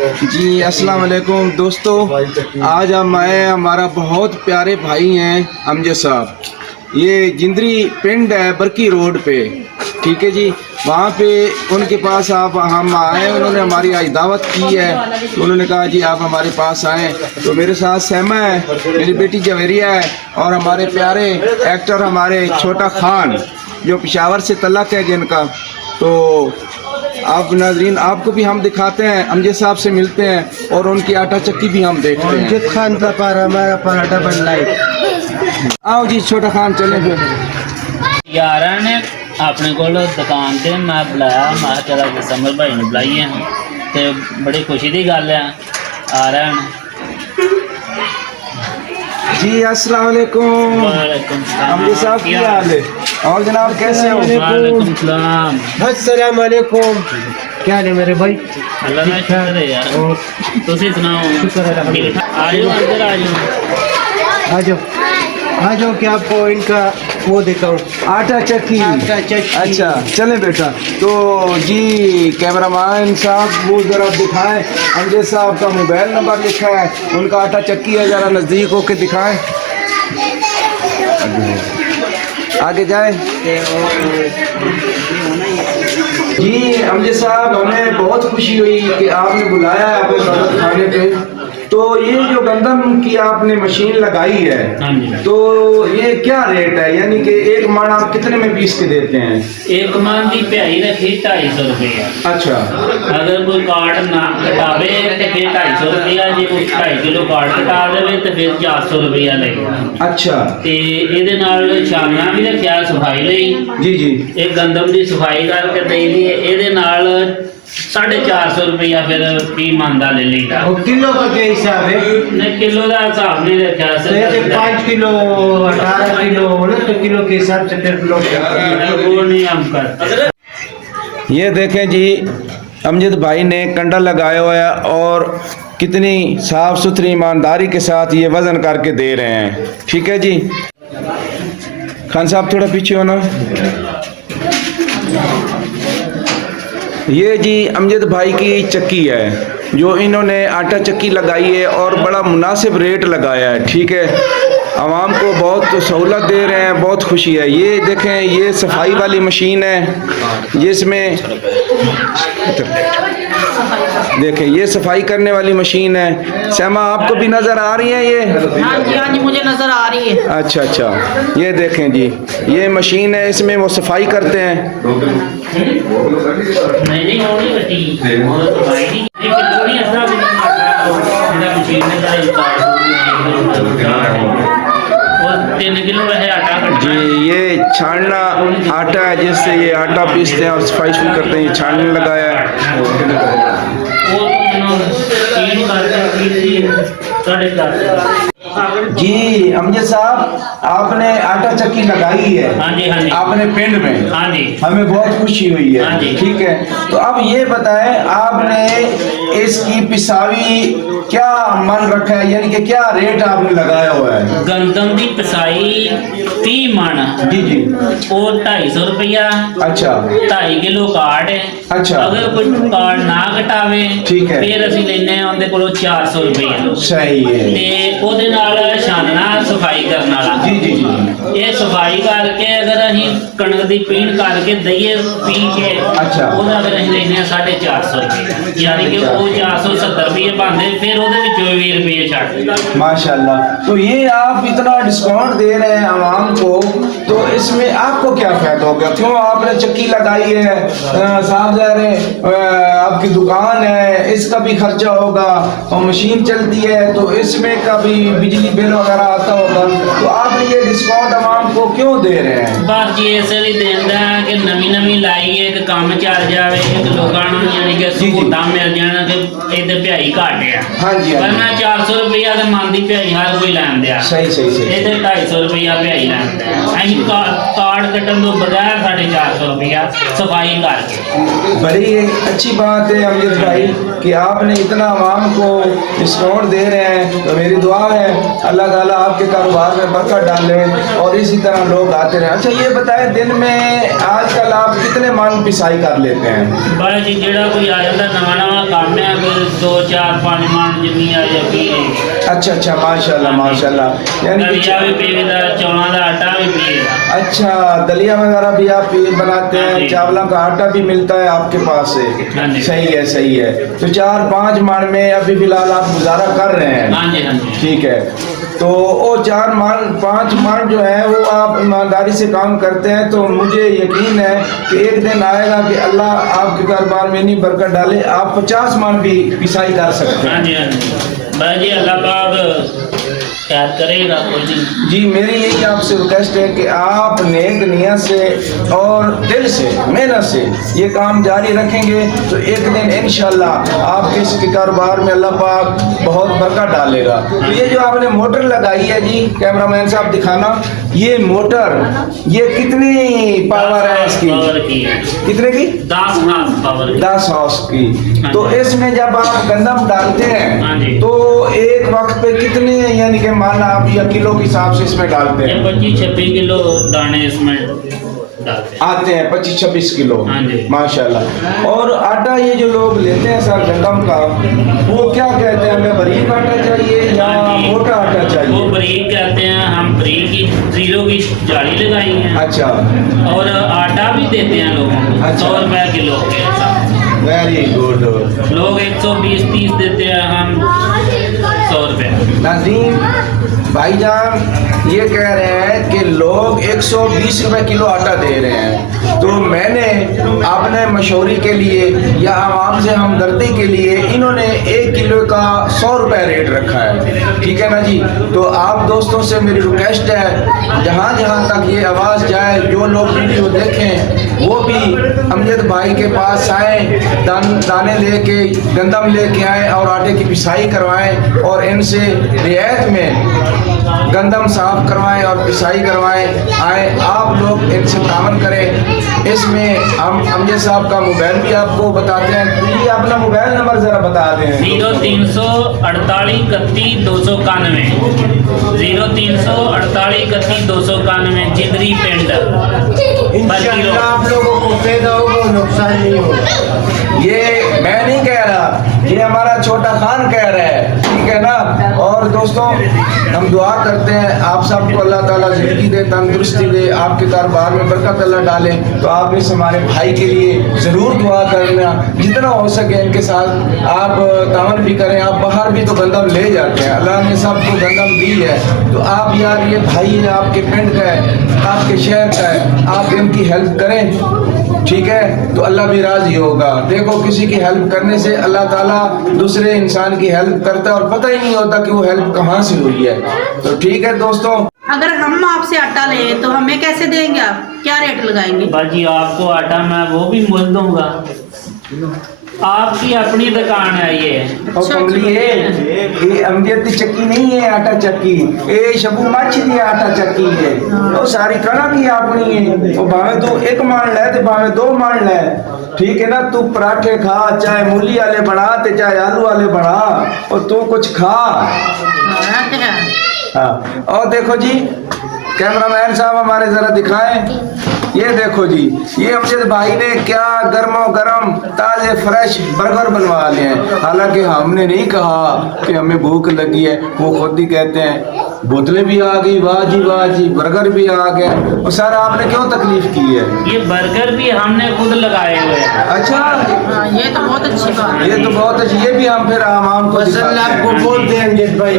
जी अस्सलाम वालेकुम दोस्तों, आज हम आए, हमारा बहुत प्यारे भाई हैं अमजद साहब। ये जिंदरी पिंड है बरकी रोड पे, ठीक है जी। वहाँ पे उनके पास हम आए, उन्होंने हमारी आज दावत की है। उन्होंने कहा जी आप हमारे पास आएँ। तो मेरे साथ सहमा है, मेरी बेटी जवेरिया है, और हमारे प्यारे एक्टर हमारे छोटा खान जो पेशावर से तल्लक है जिनका। तो आप नाजरीन, आपको भी हम दिखाते हैं, अमजद साहब से मिलते हैं और उनकी आटा चक्की भी हम देखते हैं। अमजद खान का पर हमारा पराठा बन लाइट। आओ जी छोटा खान, चले फिर। यार ने अपने को दुकान से मैं बुलाया, मैं चला समर भाई ने बुलाइए तो बड़ी खुशी की गल है। आ रहा है जी अस्सलाम वालेकुम। अमजद साहब की हाल है? और जनाब कैसे हो? वालेकुम सलाम। अस्सलाम वालेकुम। क्या है मेरे भाई? अल्लाह का शुक्र है यार। तुसी सुनाओ? शुक्र है अल्हम्दुलिल्लाह। आ जाओ अंदर आ जाओ। आ जाओ आ जाओ, कि आपको इनका वो दिखाऊं, आटा चक्की। अच्छा चले बेटा। तो जी कैमरामैन साहब वो ज़रा दिखाएं, अमजद साहब का मोबाइल नंबर लिखा है, उनका आटा चक्की है, ज़रा नज़दीक होके दिखाएं। आगे जाए जी। अमजद साहब, हमें बहुत खुशी हुई कि आपने बुलाया है अपने दावत खाने पे। तो ये जो गंदम की आपने मशीन लगाई है, तो ये क्या रेट है? यानी कि एक मन आप कितने में पीस के देते हैं? एक मन की प्याई रखी 250 रुपया। अच्छा, अगर कोई कार्ड ना कटावे तो फिर 250 रुपया, जो 2.5 किलो कार्ड कटा दे तो फिर 400 रुपया लगेगा। अच्छा। ते ਇਹਦੇ ਨਾਲ ਛਾਨਣਾ ਵੀ ਰੱਖਿਆ ਸਫਾਈ ਲਈ। जी जी। ਇਹ ਗੰਦਮ ਦੀ ਸਫਾਈ ਕਰਕੇ ਦੇਈ ਦੀ। ਇਹਦੇ ਨਾਲ 450 रुपया फिर फी मंदा ले लेगा। और किलो का क्या हिसाब है? नहीं किलो का हिसाब नहीं रखा जैसे 5 किलो 18 किलो हो ना, तो किलो के हिसाब से फिर लोग वो नहीं हम करते। ये देखें जी, अमजद भाई ने कंडा लगाया हुआ है और कितनी साफ़ सुथरी ईमानदारी के साथ ये वज़न करके दे रहे हैं। ठीक है जी। खान साहब थोड़ा पीछे होना। ये जी अमजद भाई की चक्की है जो इन्होंने आटा चक्की लगाई है और बड़ा मुनासिब रेट लगाया है। ठीक है, आवाम को बहुत सहूलत दे रहे हैं, बहुत खुशी है। ये देखें, ये सफाई वाली मशीन है जिसमें देखें ये सफाई करने वाली मशीन है। सहमा आपको भी नज़र आ रही है ये? हाँ जी मुझे नज़र आ रही है। अच्छा अच्छा, ये देखें जी, ये मशीन है, इसमें वो सफाई करते हैं। नहीं होनी बेटी वो तो भाई नहीं किलो नहीं ऐसा मेरा मशीन में का और 3 किलो है आटा जी। ये छानना आटा है जिससे ये आटा पीसते हैं और सफाई शुरू करते हैं। ये छानने लगाया है। जी अमजद साहब, आपने आटा चक्की लगाई है? हाँ जी हाँ जी। आपने पिंड में? हाँ जी। हमें बहुत खुशी हुई है। हाँ जी। ठीक है, तो अब ये बताएं, आपने इसकी पिसावी क्या मन रखा है, यानी कि क्या रेट आपने लगाया हुआ है? गंदम की पिसाई 30 मन। जी जी। वो 250 रुपया। अच्छा। 2.5 किलो कार्ड है। अच्छा। अगर कोई कार्ड ना कटावे ठीक है, फिर ਅਸੀਂ ਲੈਨੇ ਆ ਉਹਦੇ ਕੋਲੋਂ 400 रुपया। सही है। ਤੇ ਉਹਦੇ ਨਾਲ ਛਾਨਣਾ ਸਫਾਈ ਕਰਨ ਵਾਲਾ। जी जी जी। ਇਹ ਸਫਾਈ ਕਰਕੇ ਅਗਰ ਅਸੀਂ ਕਣਕ ਦੀ ਪੀਣ ਕਰਕੇ ਦਈਏ ਪੀ ਕੇ, ਅੱਛਾ, ਉਹਦਾ ਫਿਰ ਅਸੀਂ ਲੈਨੇ ਆ 450 रुपये। यानी कि वो 470 रुपये बनते, फिर ਉਹਦੇ ਵਿੱਚੋਂ 20 रुपये छाट। माशाल्लाह। तो ये आप इतना डिस्काउंट दे रहे हैं आवाम को, तो इसमें आपको क्या फायदा होगा? क्यों आपने चक्की लगाई है, साहब जा रहे आपकी दुकान है, इसका भी खर्चा होगा और मशीन चलती है तो इसमें का भी बिजली बिल वगैरह आता होगा, तो आप ये डिस्काउंट आवाम को क्यों दे रहे हैं? बस जी इस ਲਈ ਦਿੰਦਾ ਕਿ ਨਵੀਂ ਲਾਈਏ, ਇੱਕ ਕੰਮ ਚੱਲ ਜਾਵੇ, ਇੱਕ ਲੋਕਾਂ ਨੂੰ ਯਾਨੀ ਕਿ ਸਹੂਲਤਾਂ ਮਿਲ ਜਾਣ ਕਿ ਇਹਦੇ ਭਿਆਈ ਘੱਟ ਆ। हाँ जी हाँ वरना 400 रुपया तो मन की भ्याई हर कोई लैन दिया। सही सही सही। ये 250 रुपया भ्याई लैन दिया। कार्ड काट कटन तो बगैर 450 रुपया सफाई करके। बड़ी अच्छी बात है अमजद भाई कि आपने इतना आवाम को डिस्काउंट दे रहे हैं, तो मेरी दुआ है अल्लाह ताला आपके कारोबार में बरकत डाले और इसी तरह लोग आते रहे। अच्छा ये बताएं, दिन में आजकल आप कितने मान पिसाई कर लेते हैं? बस जी जेड़ा कोई आ जाता नवा नवा काम है, कोई 2 4 5 मान जमी आ जाती है। अच्छा अच्छा, माशाल्लाह माशाल्लाह। यानी कि दलिया भी पीएदा, चौलों का आटा भी पीएदा। अच्छा, दलिया वगैरह भी आप बनाते हाँ हैं, जी। चावलों का आटा भी मिलता है आपके पास हाँ से? जी। सही है सही है। तो 4-5 मान में अभी फिलहाल आप गुजारा कर रहे हैं? हाँ जी हाँ जी। ठीक है। तो वो 4-5 मान जो है वो आप ईमानदारी से काम करते हैं, तो मुझे यकीन है कि एक दिन आएगा कि अल्लाह आपके कारोबार में नहीं बरकत डाले, आप 50 मान भी पिसाई कर सकते हैं। हाँ जी हाँ जी। बस जी अल्लाह पाक याद करेगा कोई नहीं। जी मेरी यही आपसे रिक्वेस्ट है कि आप नेक नियत से और दिल से मेहनत से ये काम जारी रखेंगे तो एक दिन इंशाल्लाह आपके इसके कारोबार में अल्लाह पाक बहुत बरकत डालेगा। तो ये जो आपने मोटर लगाई है जी, कैमरामैन साहब दिखाना, ये मोटर ये कितनी पावर है इसकी? पावर की है कितने की? 10 हाथ पावर की। 10 हॉर्स की। तो इसमें जब आप गंदम डालते हाँ हैं जी। तो एक वक्त पे कितने यानी कि माना आप या किलो के हिसाब से इसमें डालते ये हैं? 25-26 किलो दाने इसमें डालते हैं। आते हैं 25-26 किलो। हाँ जी। माशाल्लाह। और आटा ये जो लोग लेते हैं सर गंदम का, वो क्या कहते हैं, हमें बारीक आटा चाहिए या हाँ जी। मोटा आटा वो चाहिए? बारीक कहते हैं, हम बारीक की 0 की जाली लगाई है। अच्छा, और आटा भी देते हैं लोगों को अच्छा। 100 रुपया किलो के हिसाब से। Very good. लोग 120-30 देते हैं, हम 100 रुपया। नाज़रीन भाईजान ये कह रहे हैं कि लोग 120 रुपए किलो आटा दे रहे हैं, तो मैंने अपने मशहूरी के लिए या आवाम से हमदर्दी के लिए इन्होंने 1 किलो का 100 रुपये रेट रखा है। ठीक है ना जी? तो आप दोस्तों से मेरी रिक्वेस्ट है, जहाँ जहाँ तक ये आवाज़ जाए, जो लोग वीडियो देखें वो भी अमजद भाई के पास आएँ, दाने लेके गंदम लेके आएँ और आटे की पिसाई करवाएं और इनसे रियायत में गंदम साफ करवाएं और पिसाई करवाएं। आए आप लोग इनसे तावन करें। इसमें हम अमजद साहब का मोबाइल भी आपको बताते हैं, तो ये अपना मोबाइल नंबर ज़रा बता दें। 0348 31 291 0348 31 291 जिंदरी पिंड। इंशाअल्लाह आप लोगों को फायदा होगा, नुकसान नहीं होगा। ये मैं नहीं कह रहा, ये हमारा छोटा खान कह रहा है। ठीक है ना? और दोस्तों हम दुआ करते हैं आप सबको अल्लाह ताला ज़िंदगी दे, तंदुरुस्ती दे, आपके कारोबार में बरकत अल्लाह डाले। तो आप इस हमारे भाई के लिए ज़रूर दुआ करना, जितना हो सके इनके साथ आप तावन भी करें। आप बाहर भी तो गंदम ले जाते हैं, अल्लाह ने सबको गंदम दी है, तो आप यार ये भाई है, आपके पिंड का है, आपके शहर का है, आप इनकी हेल्प करें। ठीक है? तो अल्लाह भी राज़ी होगा। देखो किसी की हेल्प करने से अल्लाह ताला दूसरे इंसान की हेल्प करता है और पता ही नहीं होता कि वो हेल्प कहाँ से हुई है। तो ठीक है दोस्तों, अगर हम आपसे आटा लें तो हमें कैसे देंगे आप? क्या रेट लगाएंगे? बाजी आपको आटा मैं वो भी मुल दूंगा, आपकी अपनी दुकान है ये। और कमलिए ये अमजद की चक्की नहीं है, आटा चक्की, ये शबू माछी दी आटा चक्की है। वो सारी कणा की अपनी है, वो भावे तू 1 मान ले ते भावे 2 मान ले। ठीक है ना? तू पराठे खा, चाहे मूली वाले बना ते चाहे आलू वाले बना, और तू कुछ खा। हाँ, और देखो जी कैमरामैन साहब हमारे जरा दिखाएं, ये देखो जी, ये अमजद भाई ने क्या गर्मो गर्म ताजे फ्रेश बर्गर बनवा लिए हैं। हालांकि हमने नहीं कहा कि हमें भूख लगी है, वो खुद ही कहते हैं बोतलें भी आ गई, वाह जी बर्गर भी आ गया। और सर आपने क्यों तकलीफ की है? ये बर्गर भी हमने खुद लगाए हुए हैं। अच्छा, हाँ, ये तो बहुत अच्छी बात है। ये तो बहुत अच्छी, ये भी हम फिर आवाम को फसल दिखाते हैं। आपको बोलते हैं अमजद भाई,